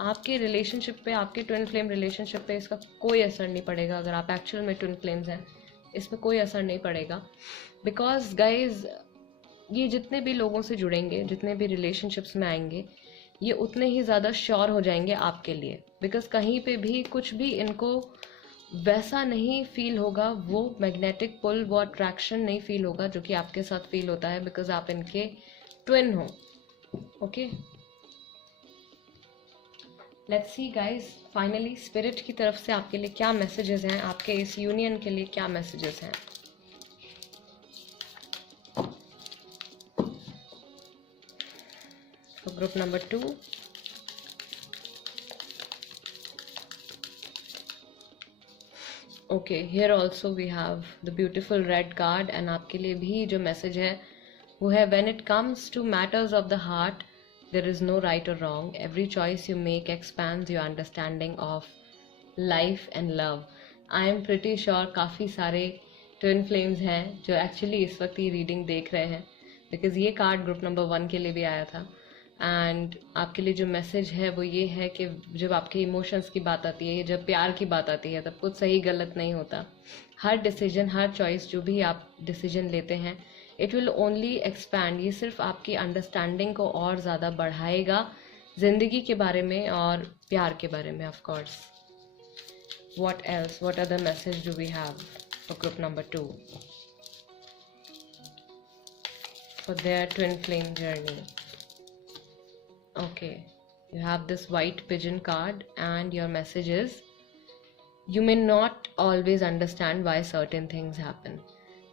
आपके रिलेशनशिप पे, आपके ट्विन फ्लेम रिलेशनशिप पे इसका कोई असर नहीं पड़ेगा। अगर आप एक्चुअल में ट्विन फ्लेम्स हैं, इसमें कोई असर नहीं पड़ेगा। बिकॉज गाइज, ये जितने भी लोगों से जुड़ेंगे, जितने भी रिलेशनशिप्स में आएंगे, ये उतने ही ज़्यादा श्योर हो जाएंगे आपके लिए। बिकॉज कहीं पे भी कुछ भी इनको वैसा नहीं फील होगा, वो मैग्नेटिक पुल, वो अट्रैक्शन नहीं फील होगा जो कि आपके साथ फील होता है, बिकॉज आप इनके ट्विन हो। Okay, let's see guys, finally spirit की तरफ से आपके लिए क्या मैसेजेस हैं, आपके इस यूनियन के लिए क्या मैसेजेस हैं। So group number 2, okay, here also we have the beautiful red card, and आपके लिए भी जो मैसेज है वो है, when it comes to matters of the heart, there is no right or wrong. Every choice you make expands your understanding of life and love. I am pretty sure काफ़ी सारे twin flames हैं जो actually इस वक्त ये reading देख रहे हैं, बिकॉज ये कार्ड ग्रुप नंबर 1 के लिए भी आया था। एंड आपके लिए जो मैसेज है वो ये है कि जब आपके इमोशंस की बात आती है, जब प्यार की बात आती है, तब कुछ सही गलत नहीं होता. हर डिसीजन, हर चॉइस जो भी आप डिसीजन लेते हैं, इट विल ओनली एक्सपैंड. ये सिर्फ आपकी अंडरस्टैंडिंग को और ज़्यादा बढ़ाएगा ज़िंदगी के बारे में और प्यार के बारे में. Of course, what else, what other message do we have for group number 2 for their twin flame journey? Okay, you have this white pigeon card and your message is, you may not always understand why certain things happen.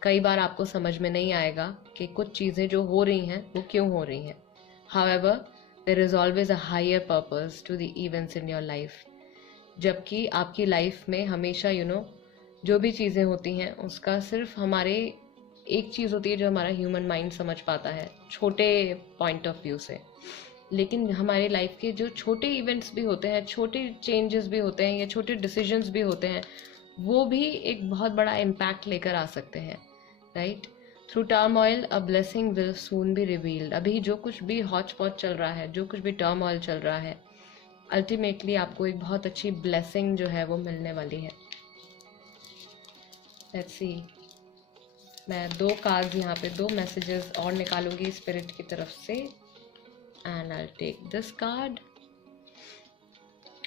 कई बार आपको समझ में नहीं आएगा कि कुछ चीज़ें जो हो रही हैं वो क्यों हो रही हैं. However, there is always a higher purpose to the events in your life. जबकि आपकी लाइफ में हमेशा जो भी चीज़ें होती हैं उसका सिर्फ हमारे एक चीज़ होती है जो हमारा ह्यूमन माइंड समझ पाता है छोटे पॉइंट ऑफ व्यू से. लेकिन हमारे लाइफ के जो छोटे इवेंट्स भी होते हैं, छोटे चेंजेस भी होते हैं या छोटे डिसीजंस भी होते हैं, वो भी एक बहुत बड़ा इम्पैक्ट लेकर आ सकते हैं. Right? Through turmoil a blessing will soon be revealed. अभी जो कुछ भी हॉच पॉच चल रहा है, जो कुछ भी टर्मॉइल चल रहा है, अल्टीमेटली आपको एक बहुत अच्छी ब्लेसिंग जो है वो मिलने वाली है. Let's see. मैं 2 कार्ड्स यहाँ पे, 2 मैसेजेस और निकालूंगी स्पिरिट की तरफ से. And I take this card.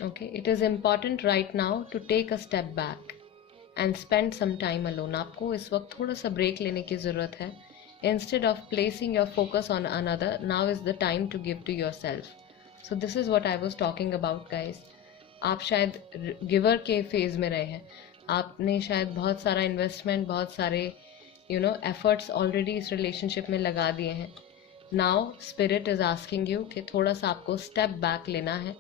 Okay, it is important right now to take a step back and spend some time alone. आपको इस वक्त थोड़ा सा ब्रेक लेने की ज़रूरत है. Instead of placing your focus on another, now is the time to give to yourself. So this is what I was talking about guys. आप शायद गिवर के फेज़ में रहे हैं. आपने शायद बहुत सारा इन्वेस्टमेंट, बहुत सारे एफर्ट्स ऑलरेडी इस रिलेशनशिप में लगा दिए हैं. Now spirit is asking you कि थोड़ा सा आपको स्टेप बैक लेना है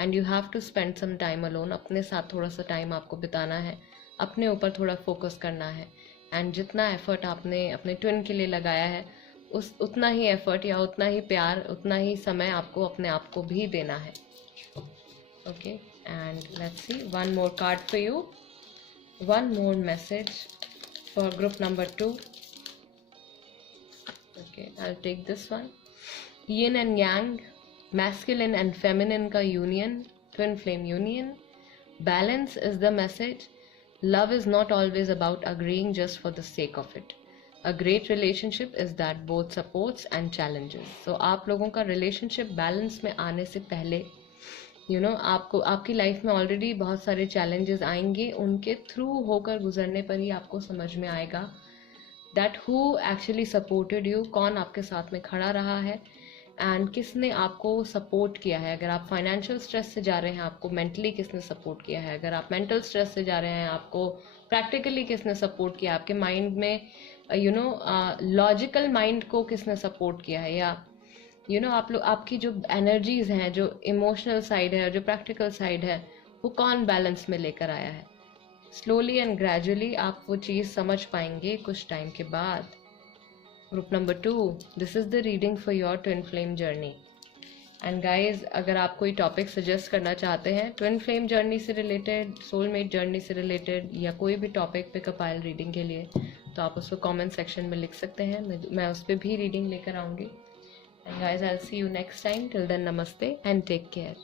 and you have to spend some time alone. अपने साथ थोड़ा सा टाइम आपको बिताना है, अपने ऊपर थोड़ा फोकस करना है. एंड जितना एफर्ट आपने अपने ट्विन के लिए लगाया है, उतना ही एफर्ट या उतना ही प्यार, उतना ही समय आपको अपने आप को भी देना है. Okay, and let's C one more card for you, one more message for group number 2. Okay, I'll take this one. Yin and yang, masculine and feminine ka union, twin flame union. Balance is the message. Love is not always about agreeing just for the sake of it. A great relationship is that both supports and challenges. So आप लोगों का relationship balance में आने से पहले आपको आपकी life में ऑलरेडी बहुत सारे चैलेंजेस आएंगे. उनके थ्रू होकर गुजरने पर ही आपको समझ में आएगा that who actually supported you. कौन आपके साथ में खड़ा रहा है एंड किसने आपको सपोर्ट किया है. अगर आप फाइनेंशियल स्ट्रेस से जा रहे हैं, आपको मेंटली किसने सपोर्ट किया है. अगर आप मेंटल स्ट्रेस से जा रहे हैं, आपको प्रैक्टिकली किसने सपोर्ट किया. आपके माइंड में लॉजिकल माइंड को किसने सपोर्ट किया है. या आप लोग, आपकी जो एनर्जीज हैं, जो इमोशनल साइड है, जो प्रैक्टिकल साइड है, वो कौन बैलेंस में लेकर आया है. स्लोली एंड ग्रेजुअली आप वो चीज़ समझ पाएंगे कुछ टाइम के बाद. Group number 2, this is the reading for your twin flame journey. And guys, अगर आप कोई टॉपिक सजेस्ट करना चाहते हैं ट्विन फ्लेम जर्नी से रिलेटेड, सोलमेट जर्नी से रिलेटेड, या कोई भी टॉपिक पिकअप आयल रीडिंग के लिए, तो आप उसको कमेंट सेक्शन में लिख सकते हैं. मैं उस पर भी रीडिंग लेकर आऊँगी. And guys, I'll see you next time. Till then, namaste and take care.